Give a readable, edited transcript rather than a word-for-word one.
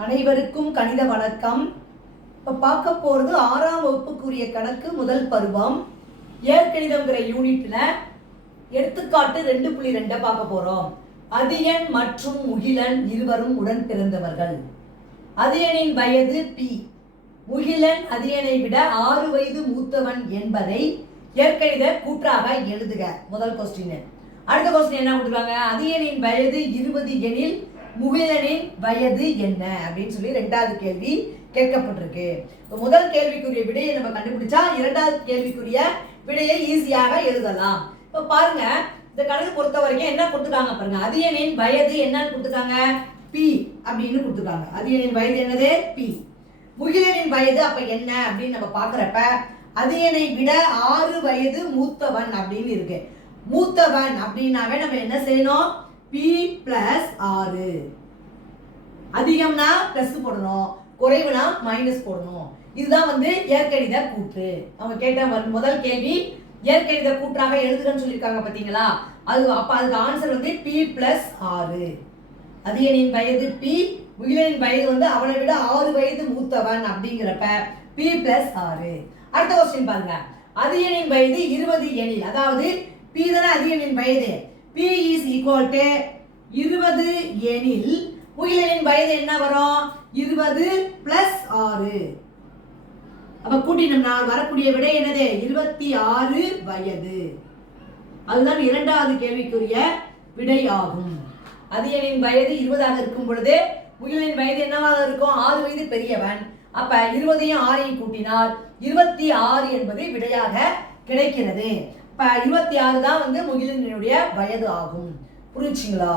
அனைவருக்கும் கணித வணக்கம். இப்போ பார்க்க போகிறது 6ஆம் வகுப்புக்குரிய கணக்கு முதல் பருவம் இயற்கணிதம்ங்கிற யூனிட்ல எடுத்துக்காட்டு 2.2 பார்க்க போகிறோம். அதியன் மற்றும் முகிலன் இருவரும் உடன் பிறந்தவர்கள். அதியனின் வயது பி. முகிலன் அதியனை விட 6 வயது மூத்தவன் என்பதை இயற்கணித கூற்றாக எழுதுக. முதல் கொஸ்டின். அடுத்த கொஸ்டின் என்ன கொடுத்துருக்காங்க? அதியனின் வயது 20 எனில் முகிலனின் வயது என்ன அப்படின்னு சொல்லி ரெண்டாவது கேள்வி கேட்கப்பட்டிருக்கு. முதல் கேள்விக்குரிய விடையை நம்ம கண்டுபிடிச்சா இரண்டாவது கேள்விக்குரிய விடையை ஈஸியாக எழுதலாம். இப்போ பாருங்க, இந்த கணக்கு பொறுத்த வரைக்கும் என்ன கொடுத்துருக்காங்க பாருங்க. அதியனின் வயது என்னன்னு கொடுத்துருக்காங்க? பி அப்படின்னு கொடுத்துருக்காங்க. அதியனின் வயது என்னது? பி. முகிலனின் வயது அப்ப என்ன அப்படின்னு நம்ம பாக்குறப்ப அதியனை விட 6 வயது மூத்தவன் அப்படின்னு இருக்கு. மூத்தவன் அப்படின்னாவே நம்ம என்ன செய்யணும்? P plus 6. அதிகம்னா பிளஸ் போடணும், குறைவுனா மைனஸ் போடணும். இதுதான் இயற்கணித கூற்று. அவங்க கேட்ட முதல் கேள்வி இயற்கணித கூற்றாக எழுதுறன்னு சொல்லியிருக்காங்க பாத்தீங்களா? அப்ப அதுக்கு ஆன்சர் P plus 6. அதியனின் வயது P, முகிலனின் வயது அவனை விட 6 வயது மூத்தவன் அப்படிங்கிறப்ப P plus 6. அடுத்த கொஸ்டின் பாருங்க. அதியனின் வயது 20 எனில், அதாவது P தானே அதியனின் வயது. P is equal to 20 எனில் முகிலனின் வயது என்ன வரும்? 20 plus 6. அப்ப கூட்டினோம்னா வரக்கூடிய விடை என்னது? 26 வயது. அதுதான் இரண்டாவது கேள்விக்குரிய விடை ஆகும். அதியனின் வயது 20ஆக இருக்கும் பொழுது முகிலனின் வயது என்னவாக இருக்கும்? 6 வயது பெரியவன். அப்ப 20ஐயும் 6ஐயும் கூட்டினால் 26 என்பது விடையாக கிடைக்கிறது. இப்ப 26 தான் முகிலனுடைய வயது ஆகும். புரிஞ்சுங்களா?